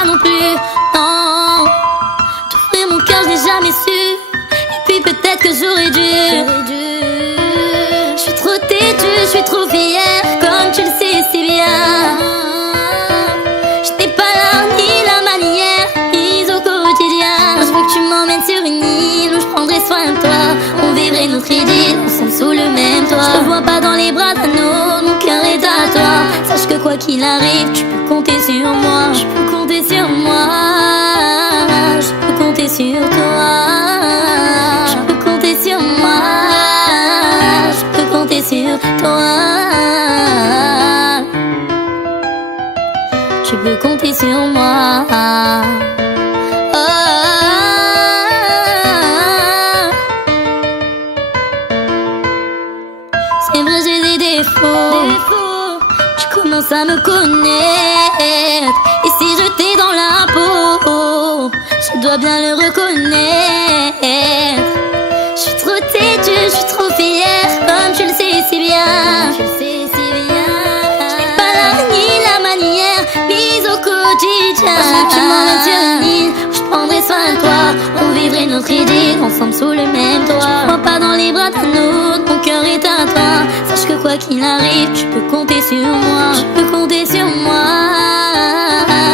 pas non plus, non. T'offrir mon cœur, je n'ai jamais su. Et puis peut-être que j'aurais dû. Je suis trop têtue, je suis trop fière, comme tu le sais si bien. Je n'ai pas l'art ni la manière, mise au quotidien. Je veux que tu m'emmènes sur une île où je prendrai soin de toi. On vivrait notre idylle, ensemble sous le même toit. Je te vois pas dans les bras d'un autre, mon cœur est à toi. Sache que quoi qu'il arrive, tu peux compter sur moi. Je peux compter sur moi. Je peux compter sur toi. Je peux compter sur moi. Je peux compter sur toi. Tu peux compter sur moi. Oh. C'est vrai, j'ai des défauts. Tu commences à me connaître. Et si je t'ai dans la peau, je dois bien le reconnaître. Je suis trop têtue, je suis trop fière, comme tu le sais si bien. Je sais si bien. Je n'ai pas l'art ni la manière, mise au quotidien. Je veux que tu m'emmènes sur une île où je prendrai soin de toi. On vivrait notre idylle ensemble sous le même toit. Je crois pas dans les bras d'un autre, mon cœur est à toi. Sache que quoi qu'il arrive, tu peux compter sur moi. Je peux compter sur moi.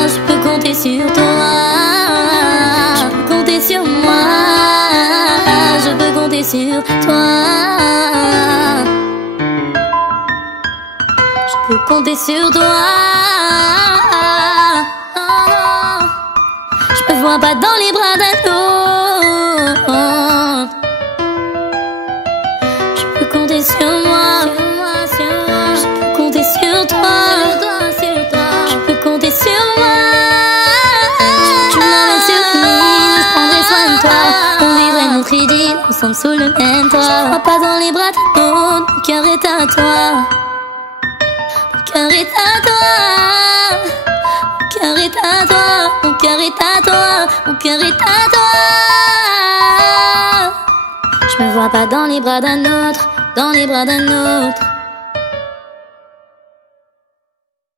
Je peux compter sur toi. Je peux compter sur moi. Je peux compter sur toi. Je peux compter sur toi. Oh non. Je me vois pas dans les bras d'un autre. Je peux compter sur moi. Je peux compter sur toi. Je peux compter sur moi. Tu m'emmènes sur une île, je prendrai soin de toi. On vivrait notre idylle ensemble sous le même toit. Je crois pas dans les bras d'un autre, mon cœur est à toi. Mon cœur est à toi. Mon cœur est à toi. Mon cœur est à toi. Mon cœur est à toi. Je me vois pas dans les bras d'un autre, dans les bras d'un autre.